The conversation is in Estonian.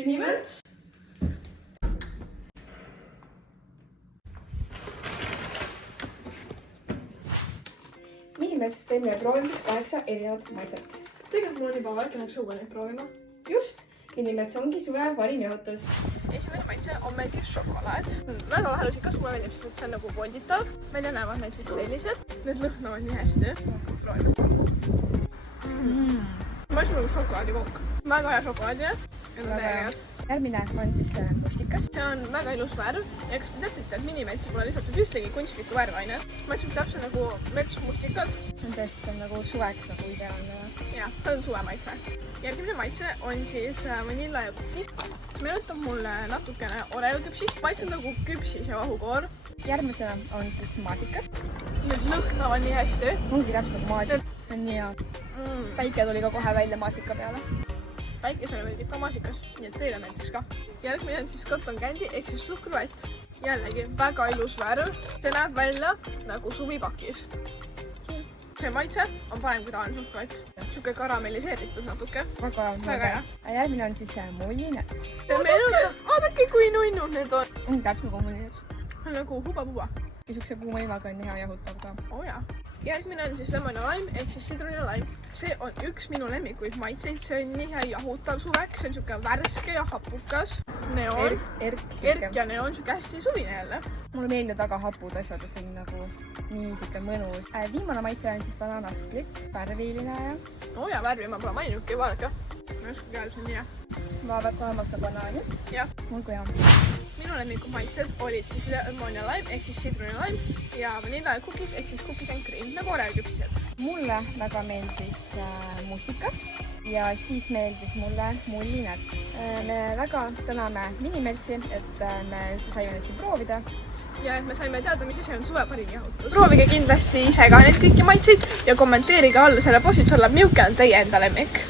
Minimelt. Minimetselt teeme proovimiseks 8 erinevat maitset. Tegelikult mul on juba väikene suva neid proovima. Just, minimets ongi suve parim jahutus. Esimene maitse on meil siis šokolaad. Väga vahelusikas, mulle meeldib siis, et see on nagu volditav. Välja näevad need siis sellised. Need lõhnavad nii hästi. Proovime. Ma olen nagu šokolaadikook. Väga hea šokolaadine. Järgmine on siis mustikas. See on väga ilus värv. Ja kas te teadsite, et minimetsi pole lisatud ühtegi kunstlikku värvainet? Ma ütlesin täpselt nagu metsmustikad. Tõesti, see on nagu suveks nagu ideaalne. Jah, see on suve maitse. Järgmine maitse on siis vanilla ja kukis. See meenutab mulle natukene Oreo küpsist. Maitse nagu küpsis ja vahukoor. Järgmisena on siis maasikas. Need lõhnavad nii hästi. Ongi täpselt nagu maasik. On nii hea. Päike tuli ka kohe välja maasika peale. Päikesele meeldib ka maasikas, nii et teile meeldiks ka. Järgmine on siis cotton candy ehk siis suhkruvett. Jällegi väga ilus värv. See näeb välja nagu suvipakis. See maitse on parem kui tavaline suhkruvett. Siuke karamelliseeritud natuke. Väga hea. Järgmine on siis mullinats. See meenutab, vaadake kui nunnud need on. On täpselt nagu mullinats. Nagu huba-puba. Siukse kuuma ilmaga on hea jahutav ka. Oh jaa. Järgmine on siis lemon ja lime ehk siis sidrun ja lime. See on üks minu lemmikuid maitseid. See on nii hea jahutav suveks. See on siuke värske ja hapukas. Neon. Erk ja neon. Siuke hästi suvine jälle. Mulle meeldivad väga hapud asjad. See on nagu nii siuke mõnus. Viimane maitse on siis bananasplit. Värviline ja... Oh jaa, värvi ma pole maininudki. Vaadake. Ma justkui käes on nii hea. Ma väga armastan banaani. Jah. Mul kui hea. Minu lemmikud maitsed olid siis lemon ja lime ehk siis sidrun ja lime ja vanilla ja cookies ehk siis cookies and cream nagu Oreo küpsised. Mulle väga meeldis mustikas ja siis meeldis mulle mullinats. Me väga täname Minimetsi, et me üldse saime neid siin proovida. Ja et me saime teada, mis asi on suve parim jahutus. Proovige kindlasti ise ka neid kõiki maitseid ja kommenteerige alla selle postituse alla, milline on teie enda lemmik.